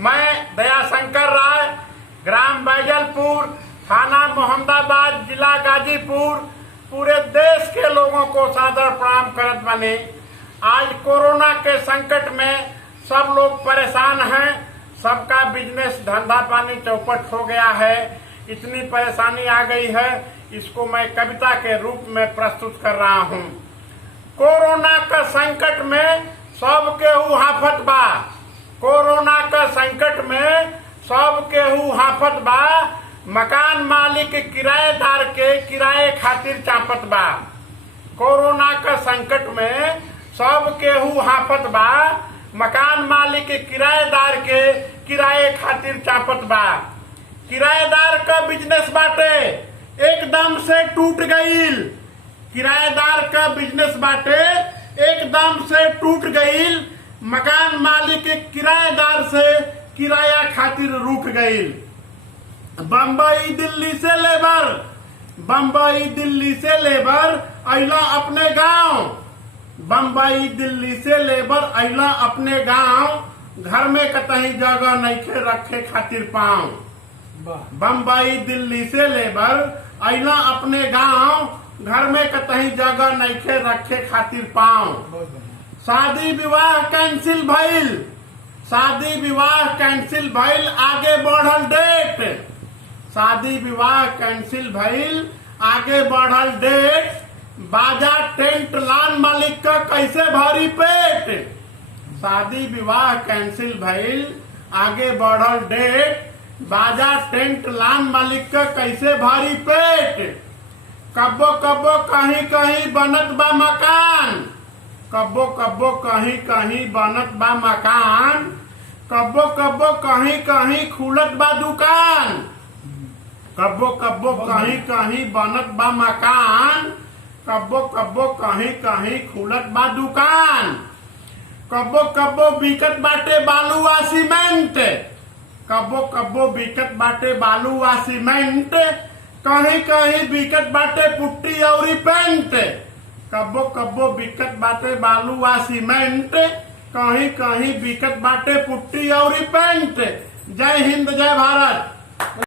मैं दयाशंकर राय, ग्राम बैजलपुर, थाना मोहम्मदाबाद, जिला गाजीपुर, पूरे देश के लोगों को सादर प्रणाम करत बने। आज कोरोना के संकट में सब लोग परेशान हैं, सबका बिजनेस धंधा पानी चौपट हो गया है। इतनी परेशानी आ गई है, इसको मैं कविता के रूप में प्रस्तुत कर रहा हूँ। कोरोना का संकट में सब केहू हाफत बा, कोरोना का संकट में सब केहू हाफत बा, मकान मालिक किराएदार के किराए खातिर चापत बा। कोरोना का संकट में सब केहू हाफत बा, मकान मालिक किराएदार के किराए खातिर चापत बा। किराएदार का बिजनेस बाटे एकदम से टूट गईल, किराएदार का बिजनेस बाटे एकदम से टूट गईल, मकान मालिक किराएदार से किराया खातिर रुक गईल। बम्बई दिल्ली से लेबर, बम्बई दिल्ली से लेबर अइला अपने गांव, बम्बई दिल्ली से लेबर अइला अपने गांव, घर में कतई जगह नइखे रखे खातिर पाँव। बम्बई दिल्ली से लेबर अइला अपने गांव, घर में कतई जगह नइखे रखे खातिर पाँव। शादी विवाह कैंसिल भइल, शादी विवाह कैंसिल भइल, आगे बढ़ल डेट, शादी विवाह कैंसिल भइल, आगे बढ़ल डेट, बाजा टेंट लान मालिक का कैसे भरी पेट। शादी विवाह कैंसिल भइल, आगे बढ़ल डेट, बाजा टेंट लान मालिक का कैसे भरी पेट। कब्बो कब्बो कहीं कहीं बनत बा मकान, कब्बो कब्बो कहीं कहीं बनत बा मकान, कब्बो कब्बो कहीं कहीं खुलत बा दुकान, कब्बो कब्बो कहीं कहीं बनत बा मकान, कब्बो कब्बो कहीं कहीं खुलत बा दुकान। कब्बो कब्बो बिकत बाटे बालू आ सीमेंट, कब्बो कब्बो बिकत बाटे बालू आ सीमेंट, कहीं कहीं बिकत बाटे पुट्टी और पेंट। कब्बो कब्बो बिकत बाटे बालू आ सीमेंट, कहीं कहीं बिकत बाटे पुट्टी और पेंट। जय हिंद, जय भारत।